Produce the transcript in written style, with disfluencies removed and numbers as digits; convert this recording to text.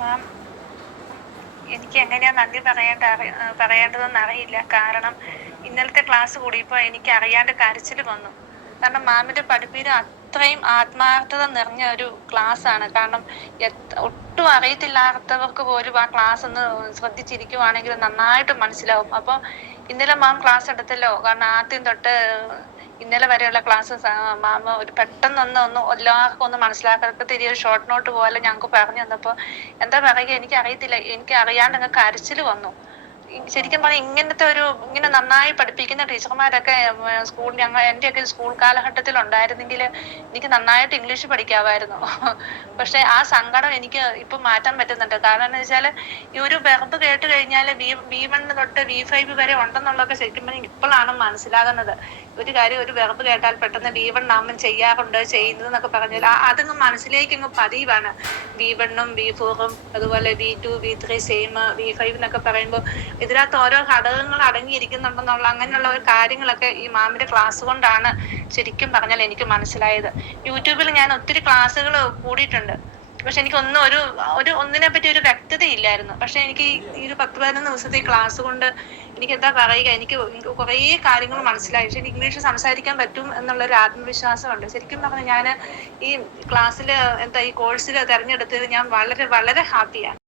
മാം, എനിക്ക് എങ്ങനെയാ നന്ദി പറയേണ്ടതെന്ന് അറിയില്ല. കാരണം ഇന്നലത്തെ ക്ലാസ് കൂടിയപ്പോൾ എനിക്ക് അറിയാണ്ട് കരച്ചിൽ വന്നു. കാരണം മാമിന്റെ പഠിപ്പീര് അത്രയും ആത്മാർത്ഥത നിറഞ്ഞ ഒരു ക്ലാസ് ആണ്. കാരണം ഒട്ടും അറിയത്തില്ലാത്തവർക്ക് പോലും ആ ക്ലാസ് ഒന്ന് ശ്രദ്ധിച്ചിരിക്കുവാണെങ്കിൽ നന്നായിട്ട് മനസ്സിലാവും. അപ്പൊ ഇന്നലെ മാം ക്ലാസ് എടുത്തല്ലോ, കാരണം ആദ്യം തൊട്ട് ഇന്നലെ വരെയുള്ള ക്ലാസ് മാം ഒരു പെട്ടെന്നൊന്ന് എല്ലാവർക്കും ഒന്ന് മനസ്സിലാക്കത്തക്ക ഒരു ഷോർട്ട് നോട്ട് പോലെ ഞങ്ങൾക്ക് പറഞ്ഞു തന്നപ്പോൾ എന്താ പറയുക എനിക്ക് അറിയത്തില്ല, എനിക്ക് അറിയാണ്ട് അങ്ങ് കരച്ചിൽ വന്നു. ശരിക്കും പറഞ്ഞാൽ ഇങ്ങനെ നന്നായി പഠിപ്പിക്കുന്ന ടീച്ചർമാരൊക്കെ എന്റെയൊക്കെ സ്കൂൾ കാലഘട്ടത്തിൽ ഉണ്ടായിരുന്നെങ്കിൽ എനിക്ക് നന്നായിട്ട് ഇംഗ്ലീഷ് പഠിക്കാമായിരുന്നു. പക്ഷെ ആ സങ്കടം എനിക്ക് ഇപ്പൊ മാറ്റാൻ പറ്റുന്നുണ്ട്. കാരണം എന്ന് വെച്ചാല് ഈ ഒരു വെർബ് കേട്ട് കഴിഞ്ഞാൽ V1 തൊട്ട് V5 വരെ ഉണ്ടെന്നുള്ളതൊക്കെ ശരിക്കും പറഞ്ഞാൽ ഇപ്പോഴാണ് മനസ്സിലാകുന്നത്. ഒരു കാര്യം ഒരു വെർബ് കേട്ടാൽ പെട്ടെന്ന് V1 നാമം ചെയ്യാറുണ്ട്, ചെയ്യുന്നത് എന്നൊക്കെ പറഞ്ഞാൽ അതങ്ങ് മനസ്സിലേക്ക് അങ്ങ് പതിവാണ്. V1ഉം V4ഉം അതുപോലെ V2 V3 സെയിം V5 എന്നൊക്കെ പറയുമ്പോൾ ഇതിനകത്ത് ഓരോ ഘടകങ്ങൾ അടങ്ങിയിരിക്കുന്നുണ്ടെന്നുള്ള അങ്ങനെയുള്ള ഒരു കാര്യങ്ങളൊക്കെ ഈ മാമിന്റെ ക്ലാസ് കൊണ്ടാണ് ശരിക്കും പറഞ്ഞാൽ എനിക്ക് മനസ്സിലായത്. യൂട്യൂബിൽ ഞാൻ ഒത്തിരി ക്ലാസ്സുകൾ കൂടിയിട്ടുണ്ട്. പക്ഷെ എനിക്ക് ഒന്നിനെ പറ്റി ഒരു വ്യക്തത ഇല്ലായിരുന്നു. പക്ഷെ എനിക്ക് ഈ ഒരു 10-11 ദിവസത്തെ ക്ലാസ് കൊണ്ട് എനിക്ക് എന്താ പറയുക, എനിക്ക് കുറേ കാര്യങ്ങൾ മനസ്സിലായി. പക്ഷെ എനിക്ക് ഇംഗ്ലീഷ് സംസാരിക്കാൻ പറ്റും എന്നുള്ള ഒരു ആത്മവിശ്വാസമുണ്ട്. ശരിക്കും പറഞ്ഞാൽ ഞാൻ ഈ ക്ലാസ്സിൽ ഈ കോഴ്സിൽ തിരഞ്ഞെടുത്തത് ഞാൻ വളരെ വളരെ ഹാപ്പിയാണ്.